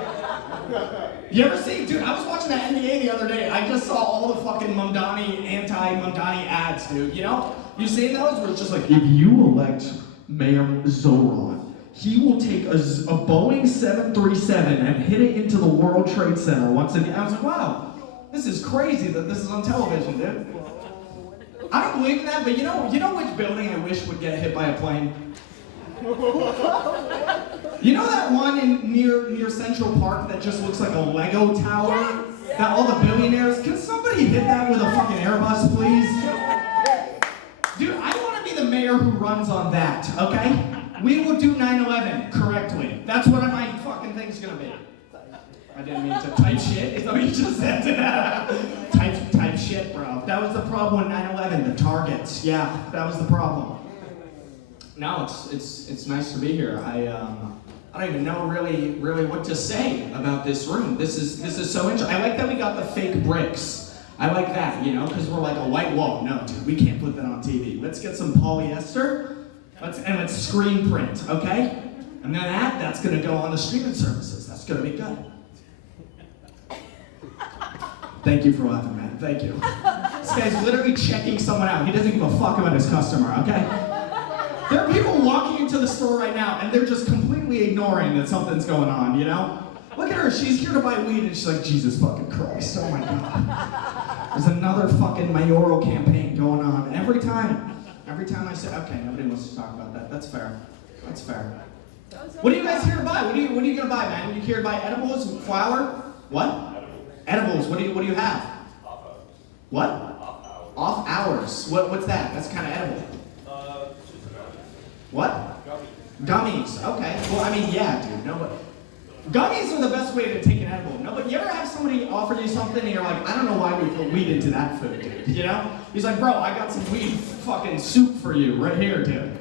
You ever see, dude, I was watching the NBA the other day. I just saw all the fucking Mamdani, anti-Mamdani ads, dude, you know? You seen those where it's just like, if you elect Mayor Zoran, he will take a Boeing 737 and hit it into the World Trade Center once again. I was like, wow, this is crazy that this is on television, dude. I don't believe in that, but you know which building I wish would get hit by a plane? You know that one near Central Park that just looks like a Lego tower? That all the billionaires? Can somebody hit that with a fucking Airbus, please? Dude, I want to be the mayor who runs on that, okay? We will do 9/11 correctly. That's what my fucking thing's gonna be. I didn't mean to type shit. Is that what you just said? Type shit, bro. That was the problem with 9/11. The targets. Yeah, that was the problem. No, it's nice to be here. I don't even know really what to say about this room. This is so interesting. I like that we got the fake bricks. I like that, you know, because we're like a white wall. No, dude, we can't put that on TV. Let's get some polyester. Let's screen print, okay? And then that's gonna go on the streaming services. That's gonna be good. Thank you for laughing, man. Thank you. This guy's literally checking someone out. He doesn't give a fuck about his customer, okay? There are people walking into the store right now and they're just completely ignoring that something's going on, you know? Look at her, she's here to buy weed and she's like, Jesus fucking Christ, oh my God. There's another fucking mayoral campaign going on. Every time I say, okay, nobody wants to talk about that. That's fair. That's fair. What are you guys here to buy? What are you gonna buy, man? Are you here to buy edibles, flour? What? Edibles. What do you have? What? Off hours. What's that? That's kind of edible. What? Gummies. Okay. Well, I mean, yeah, dude. No, but gummies are the best way to take an edible. No, but you ever have somebody offer you something and you're like, I don't know why we put weed into that food, dude. You know? He's like, bro, I got some weed fucking soup for you right here, dude.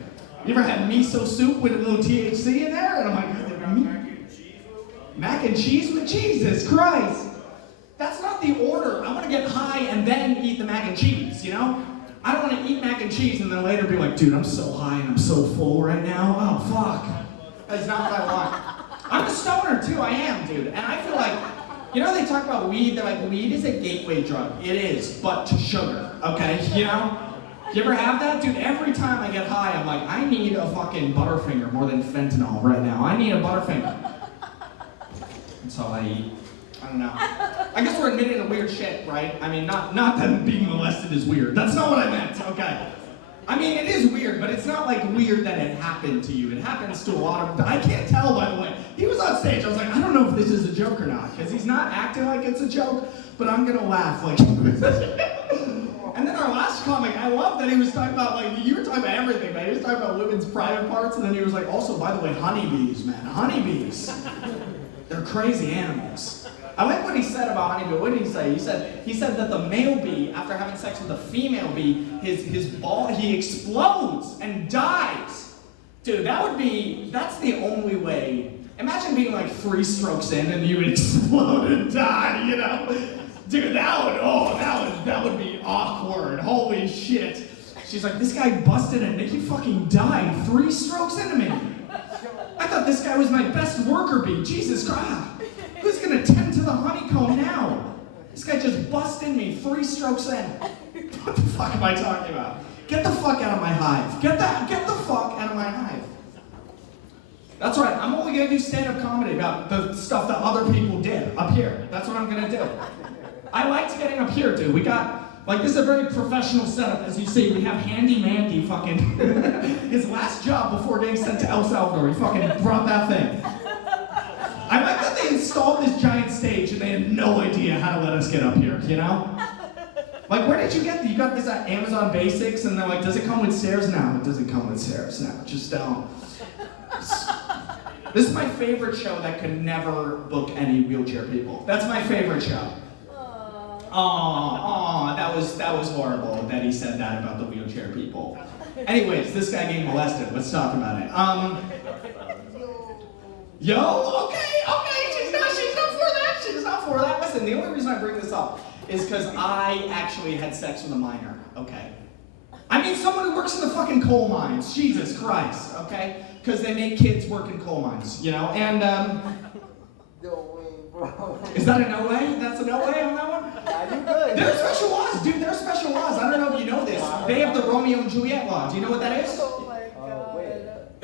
You ever had miso soup with a little THC in there? And I'm like, mac and cheese with Jesus Christ. That's not the order. I want to get high and then eat the mac and cheese, you know? I don't want to eat mac and cheese and then later be like, dude, I'm so high and I'm so full right now. Oh, fuck. That's not what I want. I'm a stoner too, I am, dude. And I feel like, you know, they talk about weed, they're like, weed is a gateway drug. It is, but to sugar, okay? You know? You ever have that? Dude, every time I get high, I'm like, I need a fucking Butterfinger more than fentanyl right now. I need a Butterfinger. That's all I eat. I don't know. I guess we're admitting to weird shit, right? I mean, not that being molested is weird. That's not what I meant, okay. I mean, it is weird, but it's not like weird that it happened to you. It happens to a lot of, I can't tell, by the way. He was on stage, I was like, I don't know if this is a joke or not, because he's not acting like it's a joke, but I'm gonna laugh like it was a joke. And then our last comic, I love that he was talking about, like, you were talking about everything, man. He was talking about women's private parts, and then he was like, also, by the way, honeybees, man, honeybees. They're crazy animals. I like what he said about honeybee. What did he say? He said that the male bee, after having sex with the female bee, his ball, he explodes and dies. Dude, that's the only way. Imagine being like 3 strokes in and you explode and die, you know? Dude, that would be awkward. Holy shit. She's like, this guy busted and he fucking died 3 strokes into me. I thought this guy was my best worker bee. Jesus Christ. Who's gonna tend to the honeycomb now? This guy just busted me 3 strokes in. What the fuck am I talking about? Get the fuck out of my hive. Get the fuck out of my hive. That's right, I'm only gonna do stand-up comedy about the stuff that other people did up here. That's what I'm gonna do. I liked getting up here, dude. We got, like, this is a very professional setup. As you see, we have Handy Mandy fucking, his last job before getting sent to El Salvador. He fucking brought that thing. I like that they installed this giant stage and they had no idea how to let us get up here, you know? Like, where did you get this? You got this at Amazon Basics, and they're like, does it come with stairs? No, it doesn't come with stairs. No, just don't. This is my favorite show that could never book any wheelchair people. That's my favorite show. Aww, that was horrible that he said that about the wheelchair people. Anyways, this guy getting molested. Let's talk about it. Yo, okay, she's not for that. Listen, the only reason I bring this up is because I actually had sex with a minor, okay? I mean, someone who works in the fucking coal mines, Jesus Christ, okay? Because they make kids work in coal mines, you know? And, is that a no way? That's a no way on that one? Yeah, you good. There are special laws, dude, there are special laws. I don't know if you know this. They have the Romeo and Juliet law. Do you know what that is? Oh my God.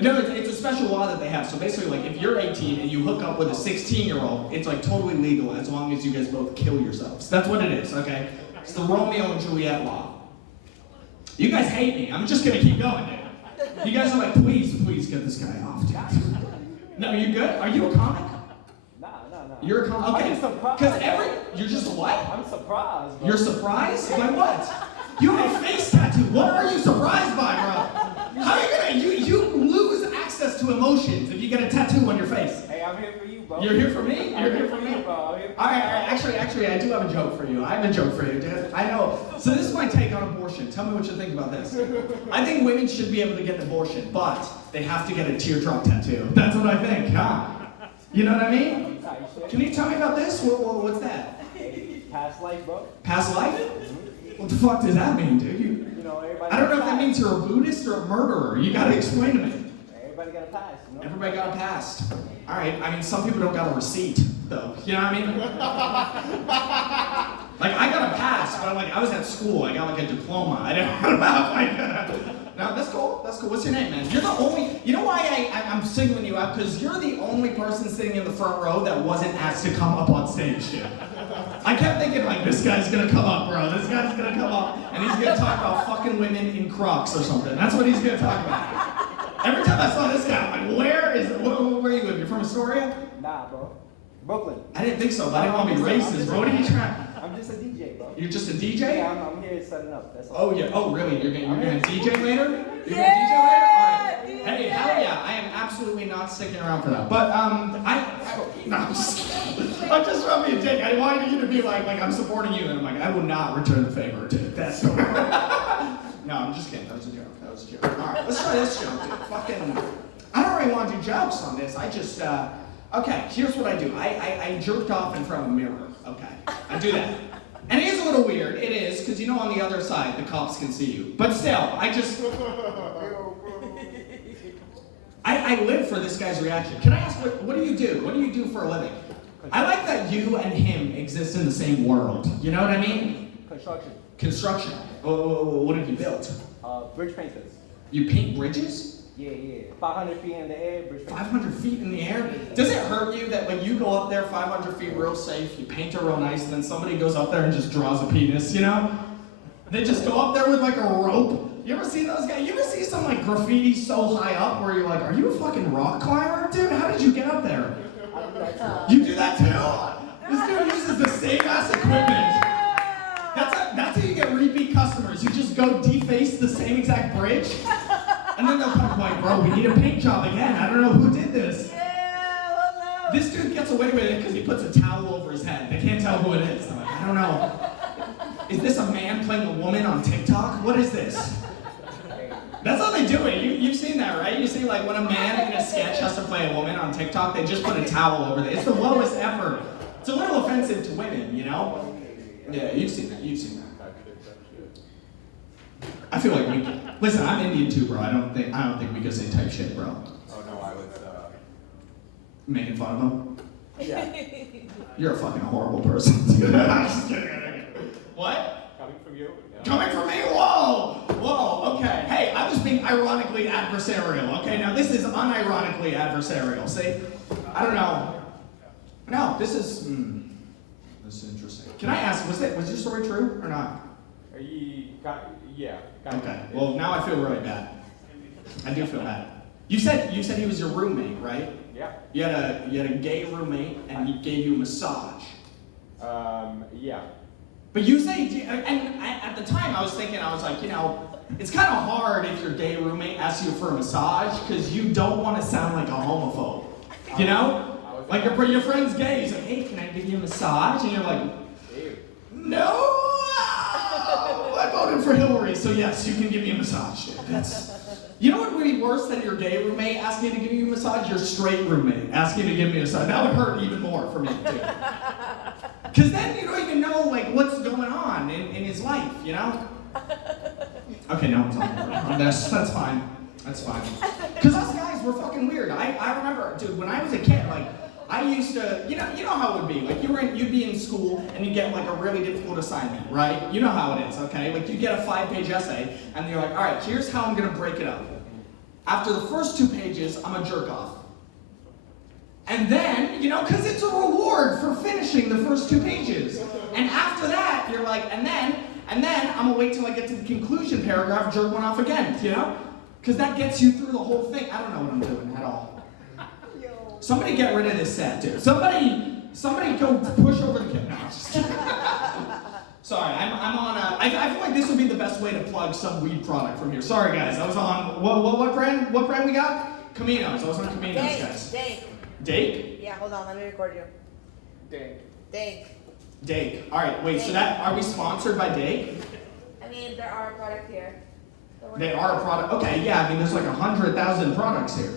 No, it's a special law that they have. So basically, like, if you're 18 and you hook up with a 16-year-old, it's like totally legal as long as you guys both kill yourselves. That's what it is, okay? It's the Romeo and Juliet law. You guys hate me. I'm just gonna keep going, dude. You guys are like, please get this guy off, dude. No, you good? Are you a comic? Nah. You're a comic? Okay. I'm surprised. Because you're just what? I'm surprised, bro. You're surprised? By what? You have a face tattoo. What are you surprised by, bro? How are you gonna, you lose access to emotions if you get a tattoo on your face. Hey, I'm here for you, bro. You're here for me? You're here for me? Bro. All right, actually, I do have a joke for you. I have a joke for you, dude. I know. So this is my take on abortion. Tell me what you think about this. I think women should be able to get an abortion, but they have to get a teardrop tattoo. That's what I think, huh? You know what I mean? Can you tell me about this? What's that? Past life, bro. Past life? What the fuck does that mean, dude? You know, everybody. I don't know if that means you're a Buddhist or a murderer. You gotta explain to me. Everybody got a pass, you know? Everybody got a pass. All right, I mean, some people don't got a receipt, though. You know what I mean? Like, I got a pass, but I was at school. I got like a diploma. I didn't have like, no, that's cool. That's cool. What's your name, man? You're the only, you know why I'm singling you out? Because you're the only person sitting in the front row that wasn't asked to come up on stage, dude. I kept thinking, like, this guy's gonna come up, bro. This guy's gonna come up, and he's gonna talk about fucking women in Crocs or something. That's what he's gonna talk about. Every time I saw this guy, I'm like, where you live? You're from Astoria? Nah, bro. Brooklyn. I didn't think so, but I didn't want to be racist, bro. What are you trying? I'm just a DJ, bro. You're just a DJ? Yeah, I'm here setting up. That's all. Oh, yeah. Oh, really? You're gonna DJ later? You're gonna DJ later? All right. Hey, hell yeah. I am absolutely not sticking around for that. But, no, I'm just trying to be a dick. I wanted you to be like I'm supporting you, and I'm like, I will not return the favor, dude. That's so No, I'm just kidding. That was a joke. All right, let's try this joke, dude. Fucking, I don't really want to do jokes on this. I just, okay, here's what I do. I jerked off in front of a mirror. Okay, I do that. And it is a little weird. It is, because you know on the other side, the cops can see you. But still, I live for this guy's reaction. Can I ask, what do you do? What do you do for a living? I like that you and him exist in the same world. You know what I mean? Construction. Oh, what have you built? Bridge painters. You paint bridges? Yeah. 500 feet in the air, bridge painters. 500 feet in the air? Does it hurt you that when you go up there 500 feet real safe, you paint it real nice, and then somebody goes up there and just draws a penis, you know? They just go up there with like a rope, You ever see those guys? You ever see some like graffiti so high up where you're like, are you a fucking rock climber, dude? How did you get up there? You do that too? This dude uses the same ass equipment. That's how you get repeat customers. You just go deface the same exact bridge, and then they'll come like, bro, we need a paint job again. I don't know who did this. This dude gets away with it because he puts a towel over his head. They can't tell who it is. They're like, I don't know. Is this a man playing a woman on TikTok? What is this? That's how they do it. You've seen that, right? You see, like, when a man in a sketch has to play a woman on TikTok, they just put a towel over there. It's the lowest effort. It's a little offensive to women, you know? Yeah, you've seen that. You've seen that. I feel like we. Listen, I'm Indian too, bro. I don't think we could say type shit, bro. Oh no, I was. Making fun of him? Yeah. You're a fucking horrible person. I'm just kidding. What? Coming from you? Yeah. Coming from me? Whoa! Whoa, okay. Hey, I was being ironically adversarial. Okay, now this is unironically adversarial. See? I don't know. No, this is interesting. Can I ask, was your story true or not? Yeah. Okay. Well, now I feel really bad. I do feel bad. You said he was your roommate, right? Yeah. You had a gay roommate and he gave you a massage. Yeah. But you say, and at the time I was like, you know, it's kind of hard if your gay roommate asks you for a massage because you don't want to sound like a homophobe. You know? Like your friend's gay, he's like, hey, can I give you a massage? And you're like, no, I voted for Hillary, so yes, you can give me a massage. You know what would be worse than your gay roommate asking to give you a massage? Your straight roommate asking to give me a massage. That would hurt even more for me, too. Because then you don't even know, like, what's going on in his life, you know? Okay, no one's on this. That's fine. That's fine. Because us guys, we're fucking weird. I remember, dude, when I was a kid, like, I used to, you know how it would be. Like, you'd be in school and you get, like, a really difficult assignment, right? You know how it is, okay? Like, you get a 5-page essay, and you're like, all right, here's how I'm going to break it up. After the first 2 pages, I'm a jerk off. And then, you know, because it's a reward for finishing the first 2 pages. And after that, you're like, and then I'm going to wait till I get to the conclusion paragraph, jerk one off again, you know? Because that gets you through the whole thing. I don't know what I'm doing at all. Somebody get rid of this set, dude. Somebody go push over the kid. No, just kidding. Sorry, I'm on I feel like this would be the best way to plug some weed product from here. Sorry, guys. I was on, what brand we got? Caminos. I was on Caminos, guys. Dake? Yeah, hold on, let me record you. Dake. All right, wait, so are we sponsored by Dake? I mean, there are products here. They are a product. Okay, yeah, I mean, there's like 100,000 products here.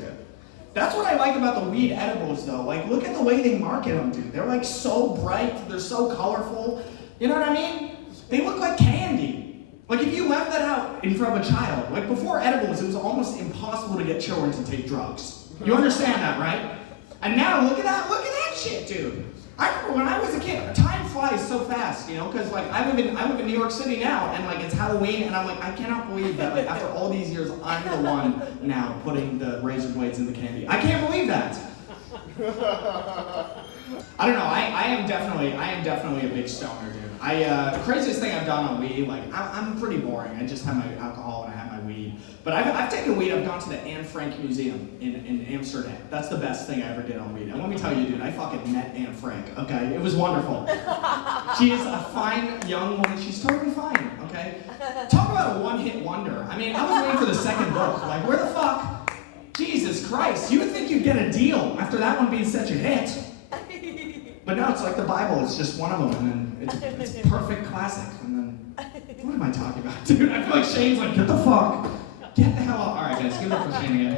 That's what I like about the weed edibles, though. Like, look at the way they market them, dude. They're like so bright, they're so colorful. You know what I mean? They look like candy. Like, if you left that out in front of a child, like before edibles, it was almost impossible to get children to take drugs. You understand that, right? And now, look at that shit, dude. I remember when I was a kid, time flies so fast, you know, because like I live in New York City now, and like it's Halloween, and I'm like, I cannot believe that like after all these years, I'm the one now putting the razor blades in the candy. I can't believe that. I don't know. I am definitely a big stoner, dude. Craziest thing I've done on weed, like I'm pretty boring. I just have my alcohol and I have my weed. But I've taken weed. I've gone to the Anne Frank Museum in Amsterdam. That's the best thing I ever did on weed. And let me tell you, dude, I fucking met Anne Frank. Okay, it was wonderful. She is a fine young woman. She's totally fine. Okay, talk about a one-hit wonder. I mean, I was waiting for the second book. Like, where the fuck? Jesus Christ! You would think you'd get a deal after that one being such a hit. But no, it's like the Bible. It's just one of them, and then it's perfect classic. And then, what am I talking about, dude? I feel like Shane's like, get the fuck. Get the hell out. All right, guys, give it up for Shane again.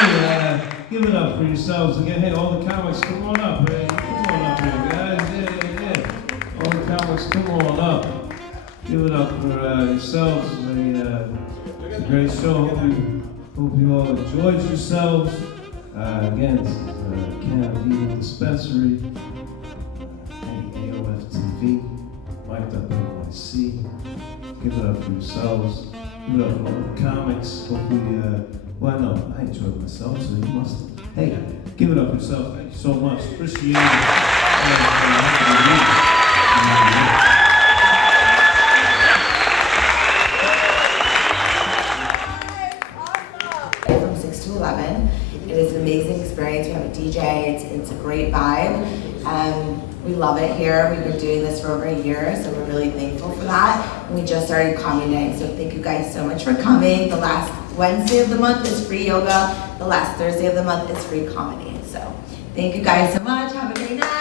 Hey, give it up for yourselves again. Hey, all the comics, come on up, man. Come on up here, guys. Yeah. All the comics, come on up. Give it up for yourselves. A great show. Hope you all enjoyed yourselves. Again, this is Cannavita Dispensary. Aoftv, mic'd up NYC. Give it up for yourselves. Give it up for all the comics. Hopefully, well, no, I enjoyed myself, so you must. Hey, give it up yourself. Thank you so much. Appreciate it. From 6 to 11. It is an amazing experience. We have a DJ. It's a great vibe. We love it here. We've been doing this for over a year, so we're really thankful for that. And we just started Comedy Night, so thank you guys so much for coming. The last Wednesday of the month is free yoga. The last Thursday of the month is free comedy. So thank you guys so much. Have a great night.